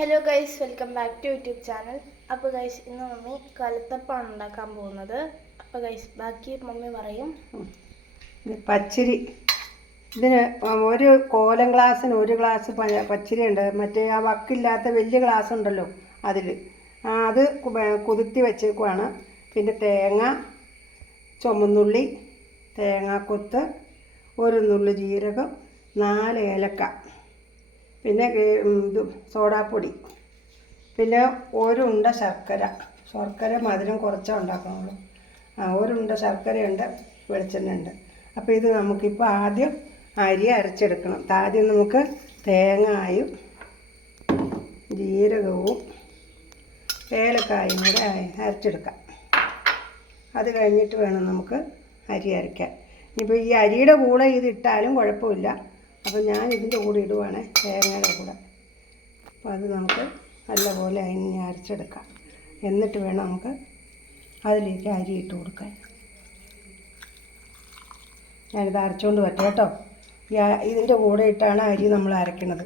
Hello guys welcome back to YouTube channel അപ്പോൾ guys ഇന്ന് mummy കലത്തപ്പാണ് ഉണ്ടാക്കാൻ പോകുന്നത്. അപ്പോൾ ഗൈസ് ബാക്കി മമ്മി പറയും. പച്ചരി. ഇതിന് ഒരു കോലം ഗ്ലാസ്സിന് ഒരു ഗ്ലാസ് പച്ചരി ഉണ്ട്. മറ്റേ ആ വക്കില്ലാത്ത വലിയ ഗ്ലാസ് ഉണ്ടല്ലോ അതിൽ അത് കുതിർത്തി വെച്ചേക്കുവാണ്. പിന്നെ തേങ്ങ ചുമന്നുള്ളി തേങ്ങാക്കൊത്ത് ഒരു നുള്ളി ജീരകം നാല് ഏലക്ക. പിന്നെ ഇത് സോഡാപ്പൊടി. പിന്നെ ഒരു ഉണ്ട ശർക്കര. ശർക്കര മധുരം കുറച്ചേ ഉണ്ടാക്കണുള്ളൂ. ആ ഒരു ഉണ്ട ശർക്കരയുണ്ട് വെളിച്ചെണ്ണ ഉണ്ട് അപ്പോൾ ഇത് നമുക്കിപ്പോൾ ആദ്യം അരി അരച്ചെടുക്കണം. ആദ്യം നമുക്ക് തേങ്ങായും ജീരകവും ഏലക്കായും കൂടെ അരച്ചെടുക്കാം. അത് കഴിഞ്ഞിട്ട് വേണം നമുക്ക് അരി അരയ്ക്കാൻ. ഇനിയിപ്പോൾ ഈ അരിയുടെ കൂടെ ഇത് ഇട്ടാലും കുഴപ്പമില്ല. അപ്പോൾ ഞാൻ ഇതിന്റെ കൂടെ ഇടുവാണ് തേങ്ങയുടെ കൂടെ. അപ്പോൾ അത് നമുക്ക് നല്ലപോലെ അതിനെ അരച്ചെടുക്കാം. എന്നിട്ട് വേണം നമുക്ക് അതിലേക്ക് അരി ഇട്ട് കൊടുക്കാൻ. ഞാനിത് അരച്ചുകൊണ്ട് പറ്റും കേട്ടോ. ഇതിന്റെ കൂടെ ഇട്ടാണ് അരി നമ്മൾ അരയ്ക്കണത്.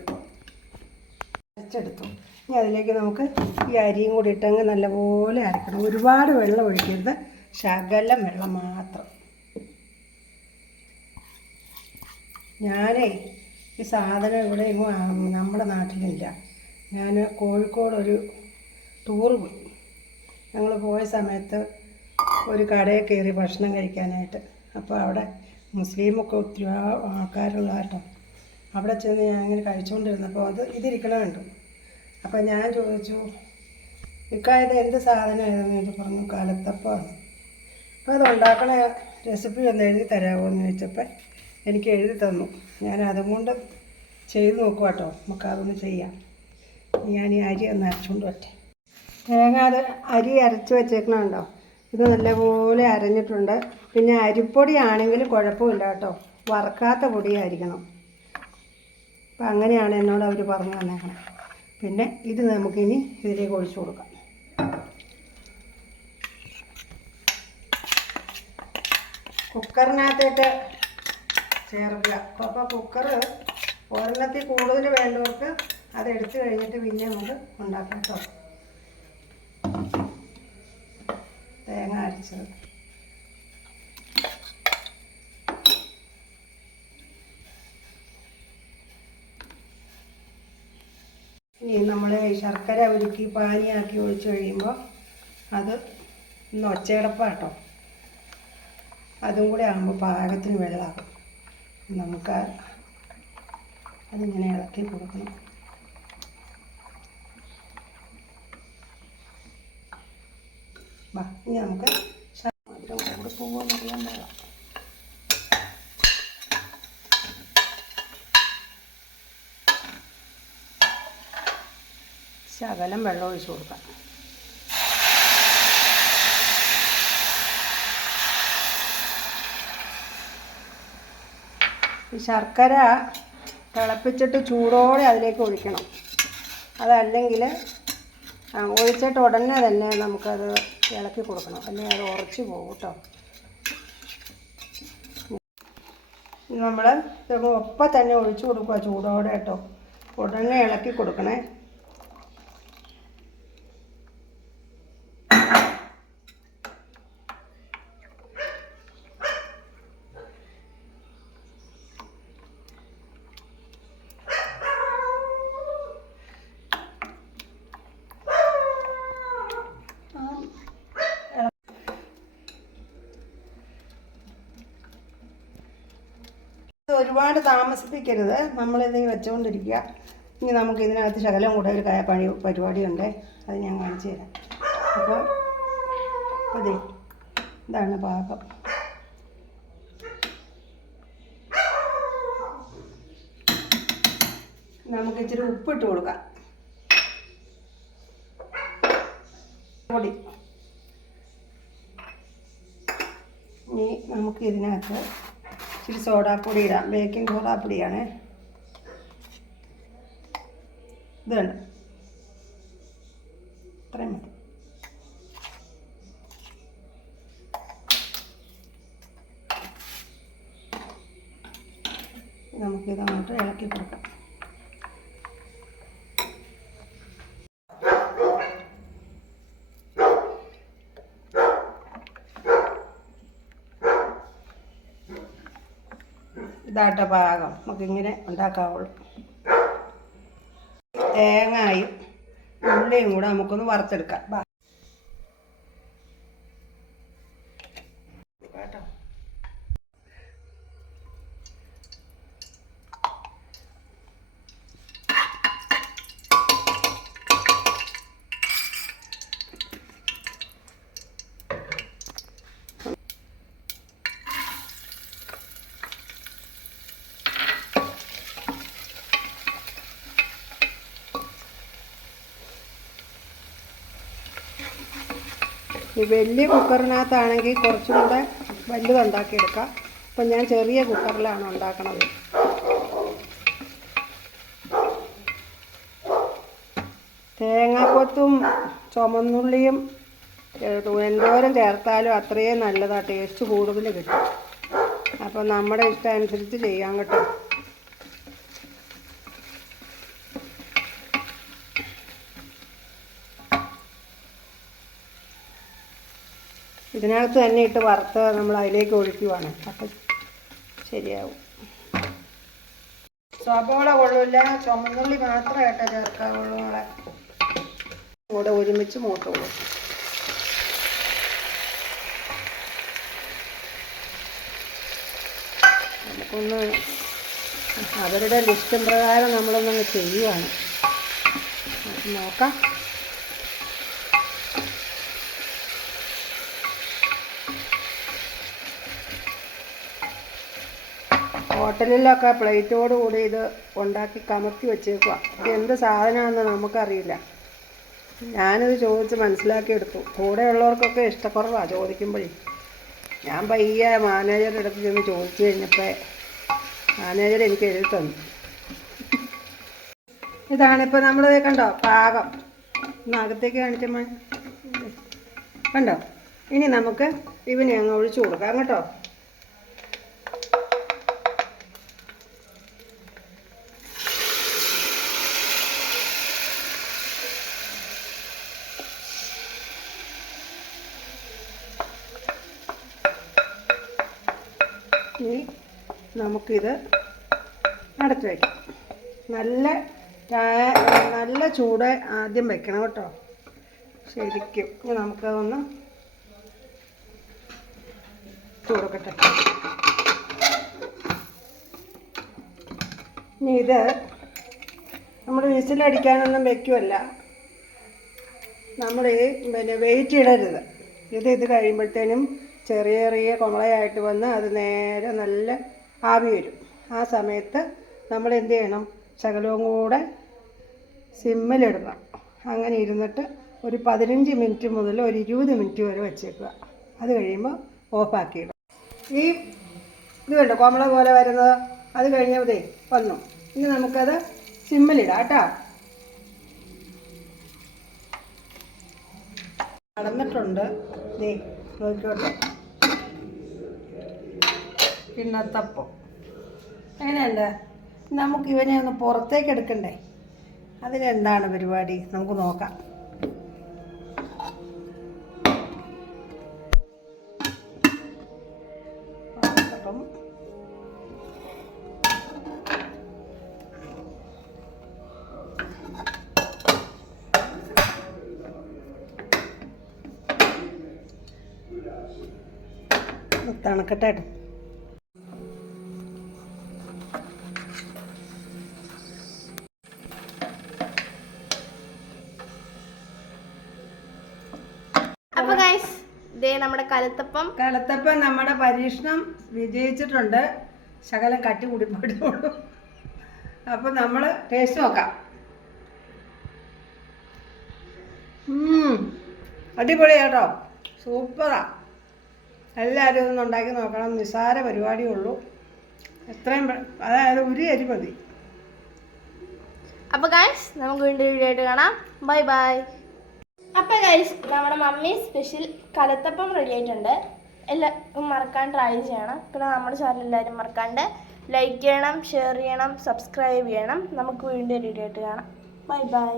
അരച്ചെടുത്തു. ഇനി അതിലേക്ക് നമുക്ക് ഈ അരിയും കൂടി ഇട്ടങ്ങ് നല്ലപോലെ അരക്കണം. ഒരുപാട് വെള്ളം ഒഴിക്കരുത്. ശകലം വെള്ളം മാത്രം. ഞാനേ ഈ സാധനം ഇവിടെ നമ്മുടെ നാട്ടിലില്ല. ഞാൻ കോഴിക്കോടൊരു ടൂറ് പോയി. ഞങ്ങൾ പോയ സമയത്ത് ഒരു കടയിൽ കയറി ഭക്ഷണം കഴിക്കാനായിട്ട്. അപ്പോൾ അവിടെ മുസ്ലിമൊക്കെ ഒത്തിരി ആൾക്കാരുള്ള കേട്ടോ അവിടെ ചെന്ന് ഞാൻ ഇങ്ങനെ കഴിച്ചുകൊണ്ടിരുന്നപ്പോൾ അത് ഇതിരിക്കണം കണ്ടു. അപ്പോൾ ഞാൻ ചോദിച്ചു ഇക്കായത് എന്ത് സാധനമായിരുന്നു? ഇത് പറഞ്ഞു കാലത്തപ്പമാണ്. അപ്പോൾ അത് ഉണ്ടാക്കണ റെസിപ്പി ഒന്ന് എഴുതി തരാമോ എന്ന് ചോദിച്ചപ്പോൾ എനിക്ക് എഴുതി തന്നു. ഞാൻ അതുകൊണ്ട് ചെയ്ത് നോക്കുക കേട്ടോ നമുക്ക് അതൊന്ന് ചെയ്യാം. ഞാൻ ഈ അരി ഒന്ന് അരച്ചുകൊണ്ട് പറ്റേ തേങ്ങ അത് അരി അരച്ച് വെച്ചേക്കണുണ്ടോ ഇത് നല്ലപോലെ അരഞ്ഞിട്ടുണ്ട്. പിന്നെ അരിപ്പൊടി ആണെങ്കിൽ കുഴപ്പമില്ല കേട്ടോ. വറക്കാത്ത പൊടിയായിരിക്കണം. അപ്പം അങ്ങനെയാണ് എന്നോട് അവർ പറഞ്ഞു തന്നേക്കണം. പിന്നെ ഇത് നമുക്കിനി ഇതിലേക്ക് ഒഴിച്ചു കൊടുക്കാം. കുക്കറിനകത്തിട്ട് ചേർക്കുക. അപ്പോൾ അപ്പോൾ കുക്കർ ഒരെണ്ണത്തിൽ കൂടുതൽ വേണ്ടവർക്ക് അത് എടുത്തു കഴിഞ്ഞിട്ട് പിന്നെ നമുക്ക് ഉണ്ടാക്കാം കേട്ടോ തേങ്ങ അരച്ചത്. ഇനി നമ്മൾ ശർക്കര ഉരുക്കി പാനിയാക്കി ഒഴിച്ച് കഴിയുമ്പോൾ അത് ഒന്ന് ഒച്ചയടപ്പാട്ടോ. അതും കൂടെ ആകുമ്പോൾ പാകത്തിന് വെള്ളമാകും. നമുക്ക് അതിങ്ങനെ ഇളക്കി കൊടുക്കണം വാ ഇനി നമുക്ക് മധുരം കൂടെ പോകുമെന്നറിയാൻ പാടാം. ശകലം വെള്ളം ഒഴിച്ച് കൊടുക്കാം. ഈ ശർക്കര തിളപ്പിച്ചിട്ട് ചൂടോടെ അതിലേക്ക് ഒഴിക്കണം. അതല്ലെങ്കിൽ ഒഴിച്ചിട്ട് ഉടനെ തന്നെ നമുക്കത് ഇളക്കി കൊടുക്കണം. അല്ലെങ്കിൽ അത് ഉറച്ചു പോകും കേട്ടോ. നമ്മൾ ഒപ്പം തന്നെ ഒഴിച്ചു കൊടുക്കുക ചൂടോടെ കേട്ടോ. ഉടനെ ഇളക്കി കൊടുക്കണേ ഇത് ഒരുപാട് താമസിപ്പിക്കരുത്. നമ്മളിതിങ്ങനെ വെച്ചുകൊണ്ടിരിക്കുക. ഇനി നമുക്ക് ഇതിനകത്ത് ശകലം കൂടെ ഒരു പണി പരിപാടിയുണ്ട്. അത് ഞാൻ കാണിച്ചു തരാം. അപ്പോൾ അതെ ഇതാണ് പാകം നമുക്ക് ഇച്ചിരി ഉപ്പിട്ട് കൊടുക്കാം. പൊടി. ഇനി നമുക്ക് ഇതിനകത്ത് ഇച്ചിരി സോഡാപ്പൊടി ഇടാം. ബേക്കിംഗ് സോഡാപ്പൊടിയാണ്. ഇത് കണ്ട്? ഇത്രയും മതി. നമുക്കിതങ്ങോട്ട് ഇളക്കി കൊടുക്കാം. ഇതാട്ട പാകം. നമുക്കിങ്ങനെ ഉണ്ടാക്കാവുള്ളൂ. തേങ്ങയും ഉള്ളിയും കൂടെ നമുക്കൊന്ന് വറുത്തെടുക്കാം. ബാ കേട്ടോ ഈ വലിയ കുക്കറിനകത്താണെങ്കിൽ കുറച്ചും കൂടെ വലുതുണ്ടാക്കിയെടുക്കാം അപ്പം ഞാൻ ചെറിയ കുക്കറിലാണ് ഉണ്ടാക്കണത്. തേങ്ങാക്കൊത്തും ചുമന്നുള്ളിയും എന്തോരം ചേർത്താലും അത്രയും നല്ലതാണ് ടേസ്റ്റ് കൂടുതൽ കിട്ടും. അപ്പം നമ്മുടെ ഇഷ്ടം അനുസരിച്ച് ചെയ്യാൻ കേട്ടോ. ഇതിനകത്ത് തന്നെ ഇട്ട് വറുത്ത് നമ്മൾ അതിലേക്ക് ഒഴിക്കുവാണ്. അപ്പം ശരിയാവും. സവോള കൊള്ളില്ല. ചുമന്നുള്ളി മാത്രമായിട്ട് ചേർക്കാവുള്ളൂ നമ്മളെ. കൂടെ ഒരുമിച്ച് മൂട്ടുള്ളൂ നമുക്കൊന്ന് അവരുടെ ലിസ്റ്റും പ്രകാരം നമ്മളൊന്നങ്ങ് ചെയ്യുവാണ്. നോക്കാം. ഹോട്ടലിലൊക്കെ പ്ലേറ്റോട് കൂടി ഇത് ഉണ്ടാക്കി കമർത്തി വെച്ചേക്കുക ഇത് എന്ത് സാധനമാണെന്ന് നമുക്കറിയില്ല. ഞാനിത് ചോദിച്ച് മനസ്സിലാക്കിയെടുത്തു. കൂടെയുള്ളവർക്കൊക്കെ ഇഷ്ടക്കുറവാണ് ചോദിക്കുമ്പോഴേ. ഞാൻ പയ്യെ മാനേജറുടെ അടുത്ത് ചെന്ന് ചോദിച്ചു കഴിഞ്ഞപ്പോൾ മാനേജർ എനിക്ക് എഴുതി തന്നു. ഇതാണിപ്പോൾ നമ്മൾ കണ്ടോ പാകം. ഒന്ന് അകത്തേക്ക് കാണിച്ചമ്മ. കണ്ടോ? ഇനി നമുക്ക് ഇവനെ അങ്ങ് ഒഴിച്ചു കൊടുക്കാം കേട്ടോ. ഇനി നമുക്കിത് അടച്ചു വയ്ക്കാം. നല്ല നല്ല ചൂട് ആദ്യം വെക്കണം കേട്ടോ. ശരിക്കും. ഇനി നമുക്കതൊന്ന് ചൂടക്കട്ടെ. ഇനി ഇത് നമ്മൾ വിസിലടിക്കാനൊന്നും വെക്കുമല്ല നമ്മൾ പിന്നെ വെയിറ്റ് ഇടരുത്. ഇത് ഇത് കഴിയുമ്പോഴത്തേനും ചെറിയ ചെറിയ കുമളയായിട്ട് വന്ന് അത് നേരെ നല്ല ആവി വരും. ആ സമയത്ത് നമ്മൾ എന്ത് ചെയ്യണം? ശകലവും കൂടെ സിമ്മിലിടണം. അങ്ങനെ ഇരുന്നിട്ട് ഒരു പതിനഞ്ച് മിനിറ്റ് മുതൽ ഒരു ഇരുപത് മിനിറ്റ് വരെ വെച്ചേക്കുക. അത് കഴിയുമ്പോൾ ഓഫാക്കിയിടും. ഈ ഇത് കണ്ടോ? കോമള പോലെ വരുന്നത്. അത് കഴിഞ്ഞതേ വന്നു. ഇനി നമുക്കത് സിമ്മിലിടാം കേട്ടോ. നടന്നിട്ടുണ്ട്. ദേ നോക്കിക്കോട്ടെ. കിണ്ണത്തപ്പം അങ്ങനെയല്ല? നമുക്ക് ഇവനെ ഒന്ന് പുറത്തേക്ക് എടുക്കണ്ടേ? അതിനെന്താണ് പരിപാടി? നമുക്ക് നോക്കാം. തണുക്കട്ടെ നമ്മുടെ കലത്തപ്പം. കലത്തപ്പം നമ്മുടെ പരീക്ഷണം വിജയിച്ചിട്ടുണ്ട്. ശകലം കട്ടി കൂടി പോയിട്ടുള്ളൂ അപ്പം നമ്മൾ ടേസ്റ്റ് നോക്കാം. അടിപൊളി കേട്ടോ. സൂപ്പറാ. എല്ലാവരും ഒന്ന് ഉണ്ടാക്കി നോക്കണം. നിസ്സാര പരിപാടിയേ ഉള്ളൂ. എത്രയും അതായത് ഒരു അരി മതി. അപ്പൊ ഗായ്സ് നമുക്ക് വീണ്ടും വീഡിയോ ആയിട്ട് കാണാം. ബൈ ബൈ അപ്പൊ ഗൈസ് നമ്മുടെ മമ്മി സ്പെഷ്യൽ കലത്തപ്പം റെഡി ആയിട്ടുണ്ട്. എല്ലാവർക്കും മറക്കാൻ ട്രൈ ചെയ്യണം. പിന്നെ നമ്മുടെ ചാനൽ എല്ലാവരും മറക്കാണ്ട് ലൈക്ക് ചെയ്യണം ഷെയർ ചെയ്യണം സബ്സ്ക്രൈബ് ചെയ്യണം. നമുക്ക് വീണ്ടും വീഡിയോ ആയിട്ട് കാണാം. Bye by